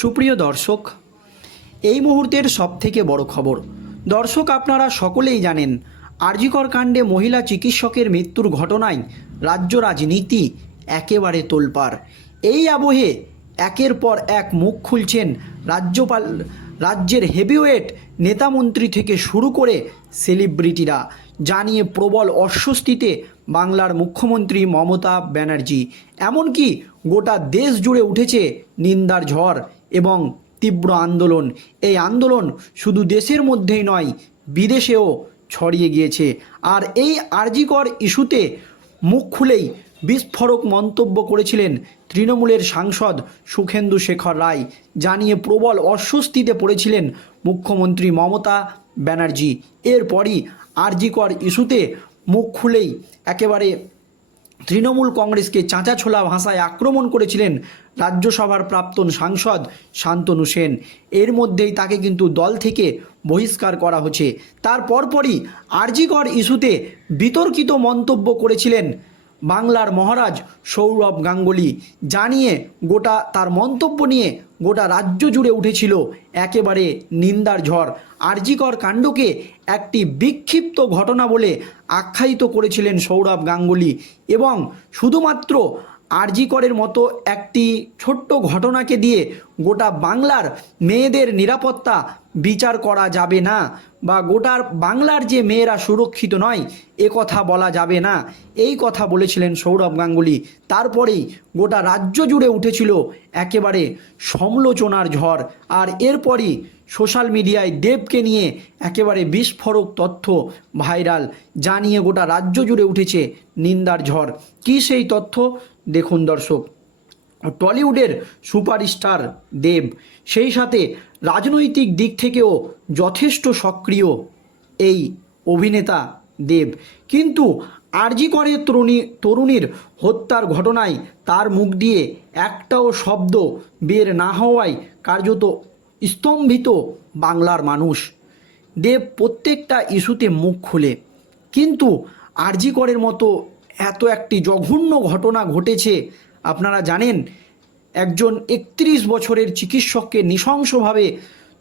সুপ্রিয় দর্শক, এই মুহূর্তের সবথেকে বড় খবর। দর্শক, আপনারা সকলেই জানেন, আরজিকর কাণ্ডে মহিলা চিকিৎসকের মৃত্যুর ঘটনায় রাজ্য রাজনীতি একেবারে তোলপাড়। এই আবহে একের পর এক মুখ খুলছেন রাজ্যপাল, রাজ্যের হেভিওয়েট নেতামন্ত্রী থেকে শুরু করে সেলিব্রিটিরা। জানিয়ে প্রবল অস্বস্তিতে বাংলার মুখ্যমন্ত্রী মমতা ব্যানার্জি। এমনকি গোটা দেশ জুড়ে উঠেছে নিন্দার ঝড়। এবং তীব্র আন্দোলন। এই আন্দোলন শুধু দেশের মধ্যেই নয়, বিদেশেও ছড়িয়ে গিয়েছে। আর এই আরজিকর ইস্যুতে মুখ খুলেই বিস্ফোরক মন্তব্য করেছিলেন তৃণমূলের সাংসদ সুখেন্দু শেখর রায়। জানিয়ে প্রবল অস্বস্তিতে পড়েছিলেন মুখ্যমন্ত্রী মমতা ব্যানার্জি। এরপরই আরজিকর ইস্যুতে মুখ খুলেই একেবারে তৃণমূল কংগ্রেসকে চাঁচাছোলা ভাষায় আক্রমণ করেছিলেন রাজ্যসভার প্রাক্তন সাংসদ শান্তনু সেন। এর মধ্যেই তাকে কিন্তু দল থেকে বহিষ্কার করা হচ্ছে। তার পরপরই আরজিকর ইস্যুতে বিতর্কিত মন্তব্য করেছিলেন বাংলার মহারাজ সৌরভ গাঙ্গুলি জানিয়ে গোটা, তার মন্তব্য নিয়ে গোটা রাজ্য জুড়ে উঠেছিল একেবারে নিন্দার ঝড়। আরজিকর কাণ্ডকে একটি বিক্ষিপ্ত ঘটনা বলে আখ্যায়িত করেছিলেন সৌরভ গাঙ্গুলি এবং শুধুমাত্র আরজিকরের মতো একটি ছোট্ট ঘটনাকে দিয়ে গোটা বাংলার মেয়েদের নিরাপত্তা বিচার করা যাবে না বা গোটার বাংলার যে মেয়েরা সুরক্ষিত নয়, এ কথা বলা যাবে না। এই কথা বলেছিলেন সৌরভ গাঙ্গুলি। তারপরেই গোটা রাজ্য জুড়ে উঠেছিল একেবারে সমালোচনার ঝড়। আর এরপরই সোশ্যাল মিডিয়ায় দেবকে নিয়ে একেবারে বিস্ফোরক তথ্য ভাইরাল জানিয়ে গোটা রাজ্য জুড়ে উঠেছে নিন্দার ঝড়। কী সেই তথ্য? দেখুন দর্শক। টলিউডের সুপারস্টার দেব। সেই সাথে রাজনৈতিক দিক থেকেও যথেষ্ট সক্রিয় এই অভিনেতা দেব। কিন্তু আরজি করে তরুণী, তরুণীর হত্যার ঘটনায় তার মুখ দিয়ে একটাও শব্দ বের না হওয়ায় কার্যত স্তম্ভিত বাংলার মানুষ। দেব প্রত্যেকটা ইস্যুতে মুখ খুলে। কিন্তু আরজি করের মতো এত একটি জঘন্য ঘটনা ঘটেছে, আপনারা জানেন একজন একত্রিশ বছরের চিকিৎসককে নৃশংসভাবে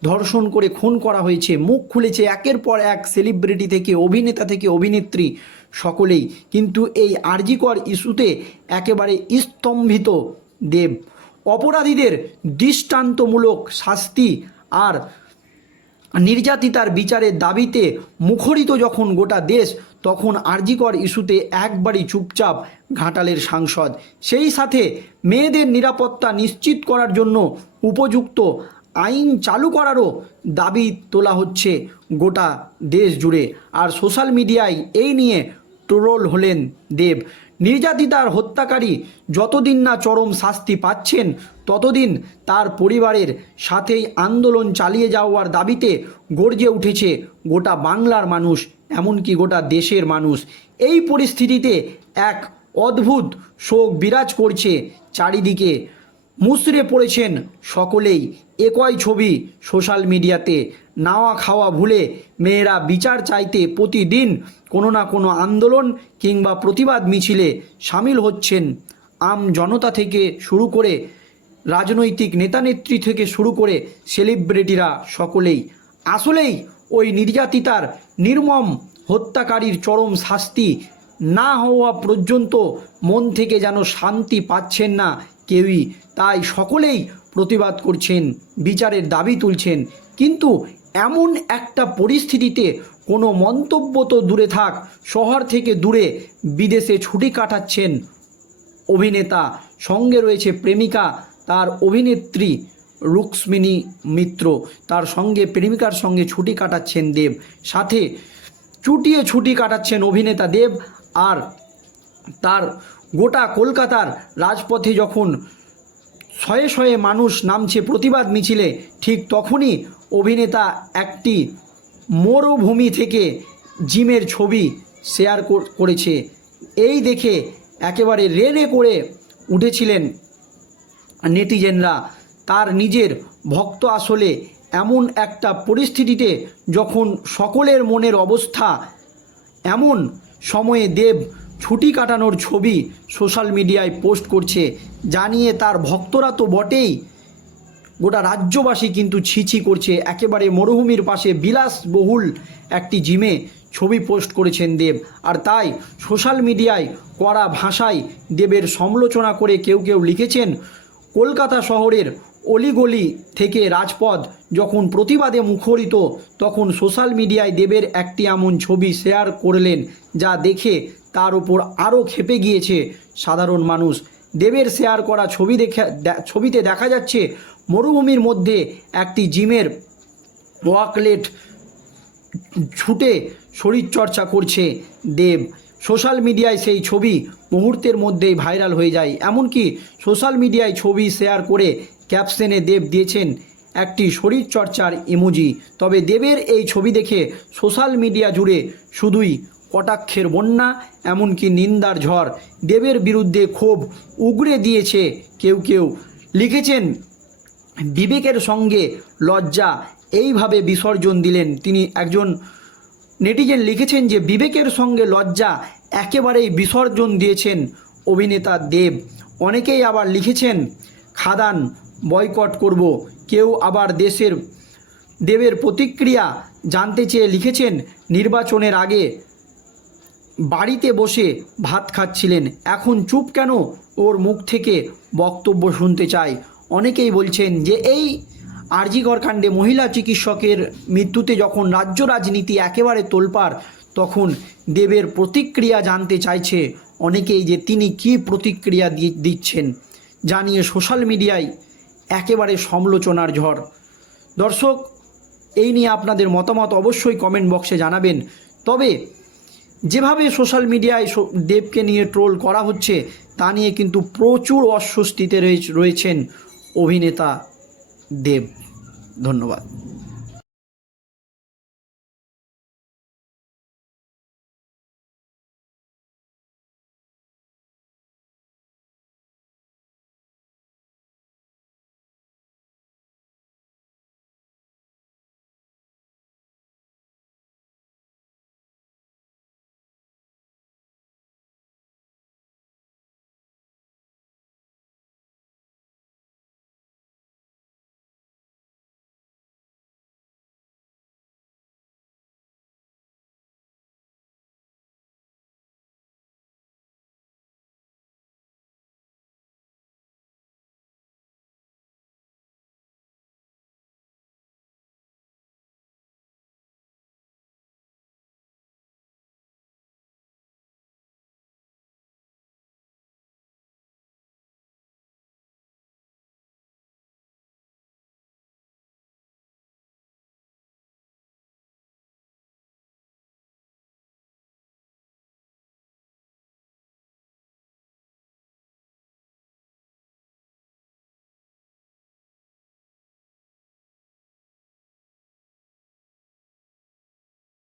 ধর্ষণ করে খুন করা হয়েছে। মুখ খুলেছে একের পর এক সেলিব্রিটি থেকে, অভিনেতা থেকে, অভিনেত্রী সকলেই। কিন্তু এই আর্জিকর ইস্যুতে একেবারে স্তম্ভিত দেব। অপরাধীদের দৃষ্টান্তমূলক শাস্তি আর নির্যাতিতার বিচারের দাবিতে মুখরিত যখন গোটা দেশ, তখন আরজিকর ইস্যুতে একবারই চুপচাপ ঘাটালের সাংসদ। সেই সাথে মেয়েদের নিরাপত্তা নিশ্চিত করার জন্য উপযুক্ত আইন চালু করারও দাবি তোলা হচ্ছে গোটা দেশ জুড়ে। আর সোশ্যাল মিডিয়ায় এই নিয়ে ট্রোল হলেন দেব। নির্যাতিতার হত্যাকারী যতদিন না চরম শাস্তি পাচ্ছেন, ততদিন তার পরিবারের সাথেই আন্দোলন চালিয়ে যাওয়ার দাবিতে গর্জে উঠেছে গোটা বাংলার মানুষ, এমনকি গোটা দেশের মানুষ। এই পরিস্থিতিতে এক অদ্ভুত শোক বিরাজ করছে চারিদিকে। মুসড়ে পড়েছেন সকলেই। একই ছবি সোশ্যাল মিডিয়াতে। নাওয়া খাওয়া ভুলে মেয়েরা বিচার চাইতে প্রতিদিন কোনো না কোনো আন্দোলন কিংবা প্রতিবাদ মিছিলে সামিল হচ্ছেন। আম জনতা থেকে শুরু করে রাজনৈতিক নেতানেত্রী থেকে শুরু করে সেলিব্রিটিরা সকলেই। আসলেই ওই নির্যাতিতার নির্মম হত্যাকারীর চরম শাস্তি না হওয়া পর্যন্ত মন থেকে যেন শান্তি পাচ্ছেন না কেউই, তাই সকলেই প্রতিবাদ করছেন, বিচারের দাবি তুলছেন। কিন্তু এমন একটা পরিস্থিতিতে কোনো মন্তব্য তো দূরে থাক, শহর থেকে দূরে বিদেশে ছুটি কাটাচ্ছেন অভিনেতা। সঙ্গে রয়েছে প্রেমিকা, তার অভিনেত্রী রুক্সমিনী মিত্র। তার সঙ্গে, প্রেমিকার সঙ্গে ছুটি কাটাচ্ছেন দেব। সাথে চুটিয়ে ছুটি কাটাচ্ছেন অভিনেতা দেব আর তার গোটা কলকাতার রাজপথে যখন শয়ে শয়ে মানুষ নামছে, প্রতিবাদ মিছিলে, ঠিক তখনই অভিনেতা একটি মরুভূমি থেকে জিমের ছবি শেয়ার কর- করেছে। এই দেখে একেবারে রেনে করে উঠেছিলেন নেটিজেনরা। তার নিজের ভক্ত আসলে এমন একটা পরিস্থিতিতে যখন সকলের মনের অবস্থা এমন সময়ে দেব ছুটি কাটানোর ছবি সোশ্যাল মিডিয়ায় পোস্ট করছে। জানিয়ে তার ভক্তরা তো বটেই। গোটা রাজ্যবাসী কিন্তু ছিছি করছে। একেবারে মরুভূমির পাশে বিলাসবহুল একটি জিমে ছবি পোস্ট করেছেন দেব। আর তাই সোশ্যাল মিডিয়ায় কড়া ভাষায় দেবের সমালোচনা করে কেউ কেউ লিখেছেন, কলকাতা শহরের অলিগলি থেকে রাজপথ যখন প্রতিবাদে মুখরিত, তখন সোশ্যাল মিডিয়ায় দেবের একটি এমন ছবি শেয়ার করলেন যা দেখে তার উপর আরও খেপে গিয়েছে। সাধারণ মানুষ, দেবের শেয়ার করা ছবি দেখে ছবিতে দেখা যাচ্ছে, মরুভূমির মধ্যে একটি জিমের ওয়াকলেট ছুটে শরীরচর্চা করছে দেব। সোশ্যাল মিডিয়ায় সেই ছবি মুহূর্তের মধ্যেই ভাইরাল হয়ে যায়। এমনকি সোশ্যাল মিডিয়ায় ছবি শেয়ার করে ক্যাপশনে দেব দিয়েছেন একটি শরীরচর্চার ইমোজি তবে দেবের এই ছবি দেখে সোশ্যাল মিডিয়া জুড়ে শুধুই কটাক্ষের বন্যা, এমনকি নিন্দার ঝড়। দেবের বিরুদ্ধে ক্ষোভ উগড়ে দিয়েছে কেউ কেউ। লিখেছেন, বিবেকের সঙ্গে লজ্জা, এইভাবে বিসর্জন দিলেন। তিনি একজন নেটিজেন লিখেছেন যে, বিবেকের সঙ্গে লজ্জা, একেবারেই বিসর্জন দিয়েছেন অভিনেতা দেব। অনেকেই আবার লিখেছেন, খাদান, বয়কট করব। কেউ আবার দেশের, দেবের প্রতিক্রিয়া জানতে চেয়ে লিখেছেন, নির্বাচনের আগে বাড়িতে বসে ভাত খাচ্ছিলেন। এখন চুপ কেন? ওর মুখ থেকে বক্তব্য শুনতে চাই। অনেকেই বলছেন যে, এই আরজিগড় কাণ্ডে মহিলা চিকিৎসকের মৃত্যুতে যখন রাজ্য রাজনীতি একেবারে তোলপাড়, তখন দেবের প্রতিক্রিয়া জানতে চাইছে অনেকেই যে তিনি কি প্রতিক্রিয়া দিচ্ছেন। জানিয়ে সোশ্যাল মিডিয়ায় একেবারে সমালোচনার ঝড়। দর্শক, এই নিয়ে আপনাদের মতামত অবশ্যই কমেন্ট বক্সে জানাবেন। তবে যেভাবে সোশ্যাল মিডিয়ায় দেবকে নিয়ে ট্রোল করা হচ্ছে, তা নিয়ে কিন্তু প্রচুর অস্বস্তিতে রয়ে- রয়েছেন অভিনেতা দেব। ধন্যবাদ।